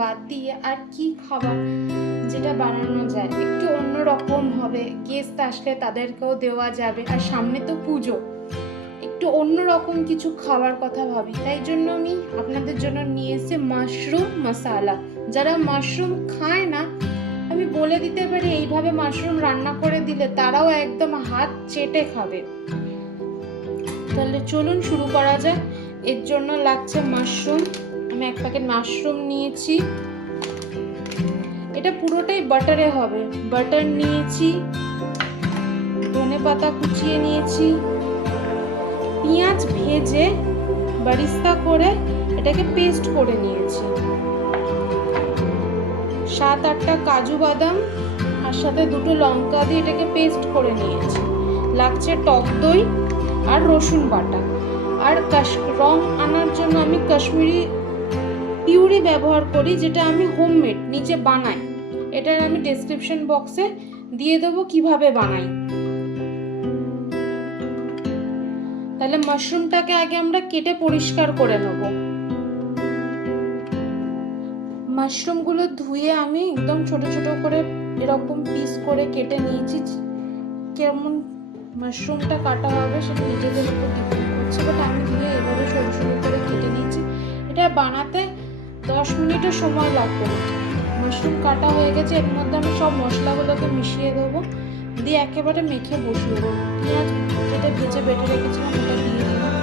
বাদ দিয়ে আর কি খাবার যেটা বানানো যায়, একটু অন্যরকম হবে, গেস্ট আসলে তাদেরকেও দেওয়া যাবে, আর সামনে তো পুজো, একটু অন্যরকম কিছু খাবার কথা ভাবি। তাই জন্য আমি আপনাদের জন্য নিয়ে এসেছি মাশরুম মশালা। যারা মাশরুম খায় না, আমি বলে দিতে পারি এইভাবে মাশরুম রান্না করে দিলে তারাও একদম হাত চেটে খাবে। তাহলে চলুন শুরু করা যাক। এর জন্য লাগছে মাশরুম। আমি এক প্যাকেট মাশরুম নিয়েছি, এটা পুরোটাই বাটারে হবে। বাটার নিয়েছি, ধনেপাতা কুচিয়ে নিয়েছি, পেঁয়াজ ভেজে বারিস্তা করে এটাকে পেস্ট করে নিয়েছি, 7-8টা কাজু বাদাম আর সাথে 2টো লঙ্কা দিয়ে এটাকে পেস্ট করে নিয়েছি। লাগছে টক দই আর রসুন বাটা। আর রং আনার জন্য আমি কাশ্মীরি পিউরি ব্যবহার করি, যেটা আমি হোমমেড নিজে বানাই। এটার আমি ডেসক্রিপশন বক্সে দিয়ে দেবো কিভাবে বানাই। তাহলে মাশরুমটাকে আগে আমরা কেটে পরিষ্কার করে নেব। মাশরুমগুলো ধুয়ে আমি একদম ছোট ছোট করে এরকম পিস করে কেটে নিয়েছি। কেমন মাশরুমটা কাটা হবে সেটা নিজেদের উপর ডিপেন্ড করছে, বাট আমি ধুয়ে এভাবে সরু সরু করে কেটে নিয়েছি। এটা বানাতে 10 মিনিটও সময় লাগবে না। মাশরুম কাটা হয়ে গেছে, এর মধ্যে আমি সব মশলাগুলোকে মিশিয়ে দেবো, দিয়ে একেবারে মেখে বসিয়ে দেবো। পেঁয়াজ যেটা ভেজে বেটে রেখেছিলাম ওটা দিয়ে দিলাম।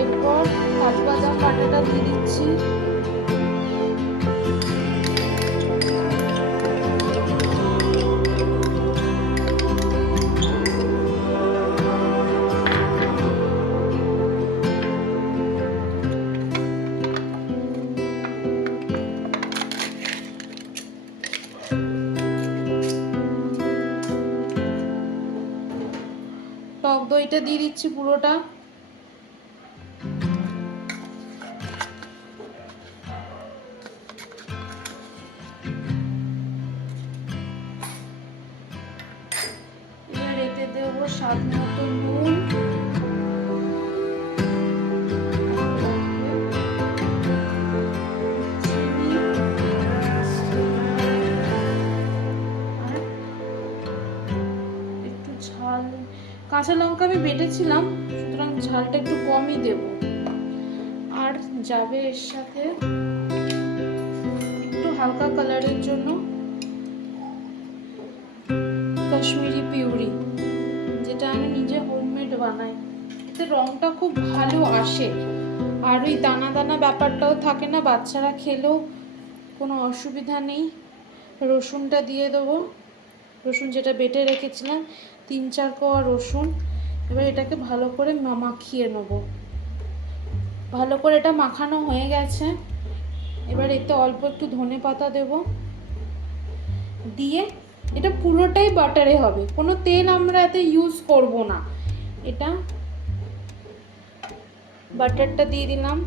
এরপর কাজু বাদাম বাটাটা দিয়ে দিচ্ছি। টক দইটা দিয়ে দিচ্ছি পুরোটা। এবার এতে দেবো স্বাদ মতো নুন, একটু ঝাল, কাঁচা লঙ্কা আমি বেটেছিলাম, সুতরাং ঝালটা একটু কমই দেব। আর যাবে এর সাথে একটু হালকা কালারের জন্য কাশ্মীরি পিউরি, যেটা আমি নিজে হোমমেড বানাই। এতে রংটা খুব ভালো আসে, আর ওই দানা দানা ব্যাপারটাও থাকে না, বাচ্চারা খেলেও কোনো অসুবিধা নেই। রসুনটা দিয়ে দেবো, রসুন যেটা বেটে রেখেছিলাম, 3-4 কোয়া রসুন। এবার এটাকে ভালো করে মাখিয়ে নেব। ভালো করে এটা মাখানো হয়ে গেছে। এবার এতে অল্প একটু ধনেপাতা দেব, দিয়ে এটা পুরোটাই বাটারে হবে, কোনো তেল আমরা এতে ইউজ করব না। এটা বাটারটা দিয়ে দিলাম।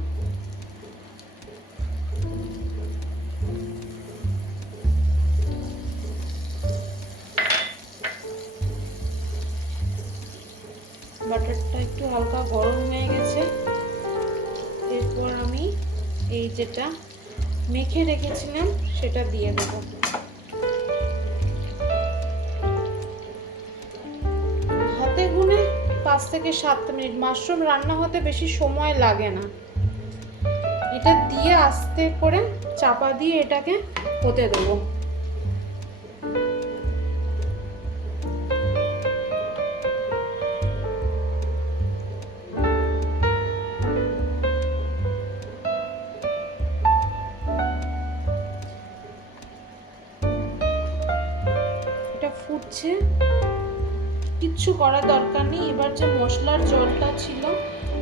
বাটারটা একটু হালকা গরম হয়ে গেছে। এরপর আমি এই যেটা মেখে রেখেছিলাম সেটা দিয়ে দেব। হাতে গুনে 5 থেকে 7 মিনিট। মাশরুম রান্না হতে বেশি সময় লাগে না। এটা দিয়ে আস্তে করে চাপা দিয়ে এটাকে হতে দেবো। ফুটছে, কিচ্ছু করার দরকার নেই। এবার যে মশলার জলটা ছিল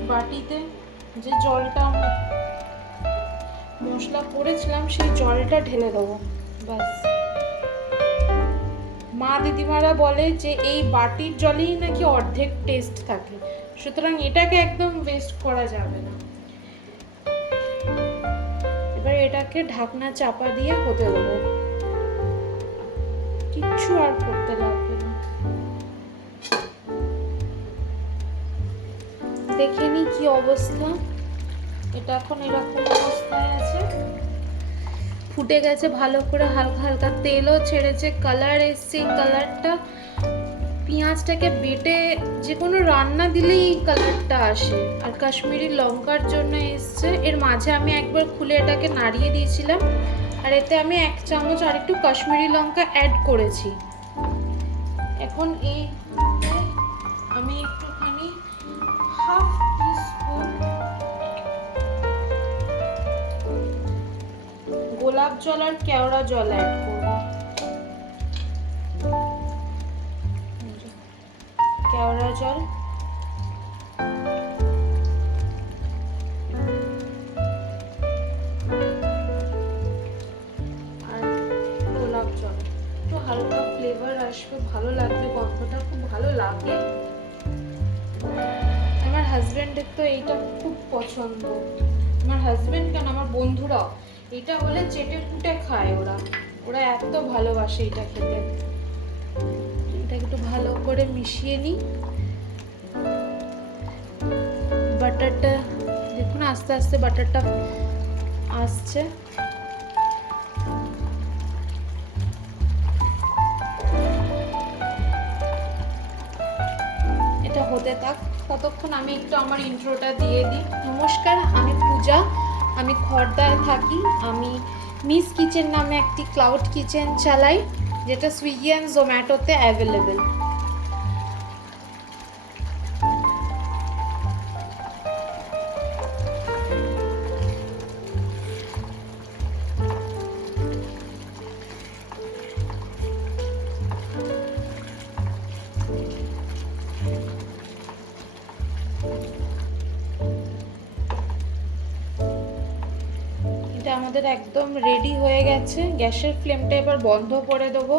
বাটিতে, যে জলটা মশলা করেছিলাম সেই জলটা ঢেলে দেবো, ব্যাস। মা দিদিমারা বলে যে এই বাটির জলেই নাকি অর্ধেক টেস্ট থাকে, সুতরাং এটাকে একদম ওয়েস্ট করা যাবে না। এবার এটাকে ঢাকনা চাপা দিয়ে হতে দেবো, কিচ্ছু আর করতে লাগবে না। দেখে নি কি অবস্থা, এটা এখন এরকম অবস্থায় আছে, ফুটে গেছে ভালো করে, হালকা হালকা তেলও ছেড়েছে, কালার এসছে। কালারটা পেঁয়াজটাকে বেটে যে কোনো রান্না দিলেই এই কালারটা আসে, আর কাশ্মীরি লঙ্কার জন্য এসছে। এর মাঝে আমি একবার খুলে এটাকে নাড়িয়ে দিয়েছিলাম, আর এতে আমি 1 চামচ আর একটু কাশ্মীরি লঙ্কা অ্যাড করেছি। এখন এই আমি একটুখানি হাফ টিস্পুন গোলাপ জল আর কেওড়া জল অ্যাড করব। কেওড়া জল আর গোলাপ জল, একটু হালকা ফ্লেভার আসবে, ভালো লাগবে, গন্ধটা খুব ভালো লাগে। আমার হাজবেন্ডের তো এইটা খুব পছন্দ, আমার হাজবেন্ড কেন আমার বন্ধুরাও এটা হলে চেটে কুটে খায়, ওরা এত ভালোবাসে এটা খেতে। এটা একটু ভালো করে মিশিয়ে নিই। বাটারটা দেখুন আস্তে আস্তে বাটারটা আসছে। এটা হতে থাক, ততক্ষণ আমি একটু আমার ইন্ট্রোটা দিয়ে দিই। নমস্কার, আমি পূজা, আমি খড়দায় থাকি। আমি মিস কিচেন নামে একটি ক্লাউড কিচেন চালাই, যেটা সুইগি অ্যান্ড জোম্যাটোতে অ্যাভেলেবেল। এটা আমাদের একদম রেডি হয়ে গেছে। গ্যাসের ফ্লেমটা এবার বন্ধ করে দেবো,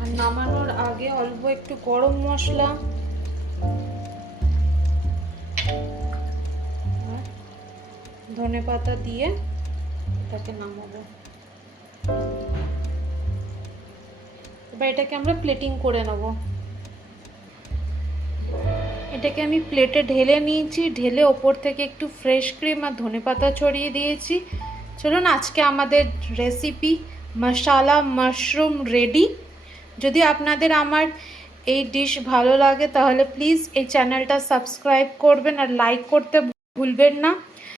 আর নামানোর আগে অল্প একটু গরম মশলা আর ধনেপাতা দিয়ে এটাকে নামাবো। এবার এটাকে আমরা প্লেটিং করে নেব। এটাকে আমি প্লেটে ঢেলে নিয়েছি, ঢেলে ওপর থেকে একটু ফ্রেশ ক্রিম আর ধনেপাতা ছড়িয়ে দিয়েছি। চলুন, আজকে আমাদের রেসিপি মশালা মাশরুম রেডি। যদি আপনাদের আমার এই ডিশ ভালো লাগে তাহলে প্লিজ এই চ্যানেলটা সাবস্ক্রাইব করবেন আর লাইক করতে ভুলবেন না।